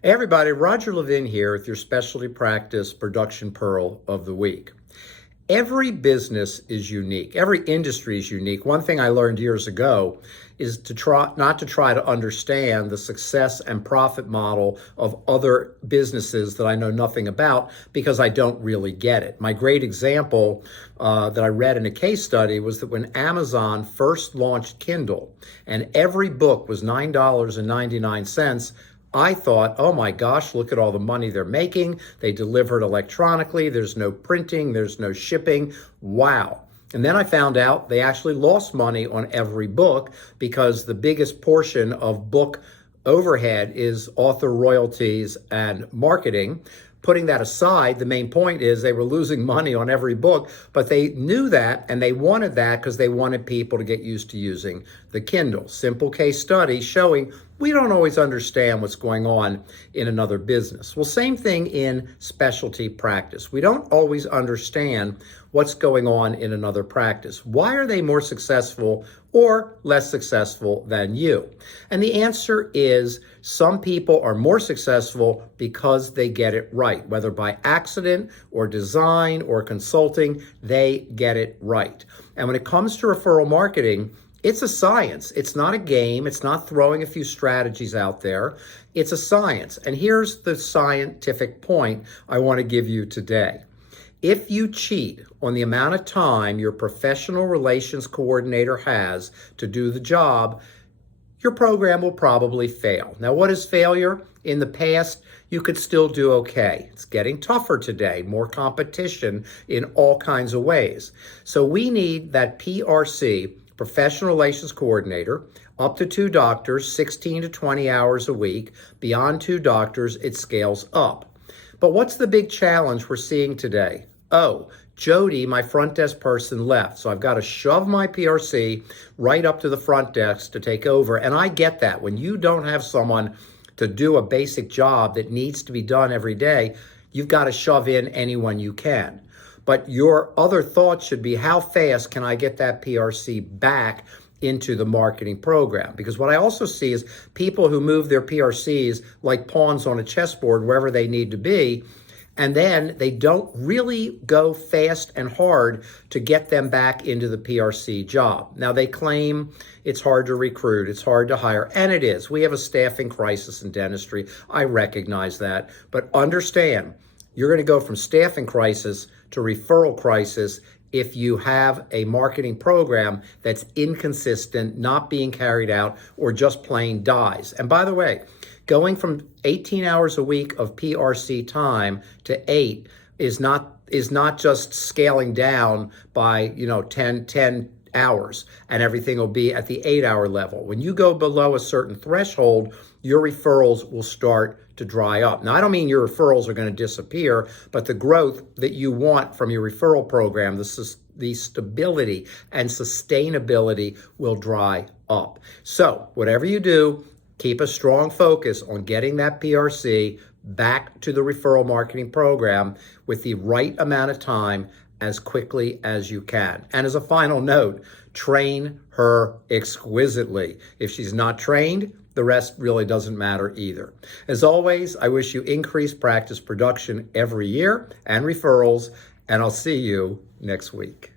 Hey everybody, Roger Levin here with your specialty practice production pearl of the week. Every business is unique. Every industry is unique. One thing I learned years ago is not to try to understand the success and profit model of other businesses that I know nothing about because I don't really get it. My great example that I read in a case study was that when Amazon first launched Kindle and every book was $9.99, I thought, oh my gosh, look at all the money they're making. They deliver it electronically. There's no printing. There's no shipping. Wow. And then I found out they actually lost money on every book because the biggest portion of book overhead is author royalties and marketing. Putting that aside, the main point is they were losing money on every book, but they knew that and they wanted that because they wanted people to get used to using the Kindle. Simple case study showing we don't always understand what's going on in another business. Well, same thing in specialty practice. We don't always understand what's going on in another practice. Why are they more successful or less successful than you? And the answer is some people are more successful because they get it right, whether by accident or design or consulting, they get it right. And when it comes to referral marketing, it's a science. It's not a game. It's not throwing a few strategies out there. It's a science. And here's the scientific point I want to give you today. If you cheat on the amount of time your professional relations coordinator has to do the job, your program will probably fail. Now, what is failure? In the past, you could still do okay. It's getting tougher today, more competition in all kinds of ways. So we need that PRC, professional relations coordinator, up to 2 doctors, 16 to 20 hours a week. Beyond 2 doctors, it scales up. But what's the big challenge we're seeing today? Oh, Jody, my front desk person, left. So I've got to shove my PRC right up to the front desk to take over. And I get that. When you don't have someone to do a basic job that needs to be done every day, you've got to shove in anyone you can. But your other thought should be, how fast can I get that PRC back into the marketing program? Because what I also see is people who move their PRCs like pawns on a chessboard wherever they need to be, and then they don't really go fast and hard to get them back into the PRC job. Now, they claim it's hard to recruit, it's hard to hire, and it is. We have a staffing crisis in dentistry. I recognize that. But understand, you're going to go from staffing crisis to referral crisis if you have a marketing program that's inconsistent, not being carried out, or just plain dies. And by the way, going from 18 hours a week of PRC time to 8 is not just scaling down by 10 hours and everything will be at the 8-hour level. When you go below a certain threshold, your referrals will start to dry up. Now, I don't mean your referrals are going to disappear, but the growth that you want from your referral program, the stability and sustainability will dry up. So whatever you do, keep a strong focus on getting that PRC back to the referral marketing program with the right amount of time as quickly as you can. And as a final note, train her exquisitely. If she's not trained, the rest really doesn't matter either. As always, I wish you increased practice production every year and referrals, and I'll see you next week.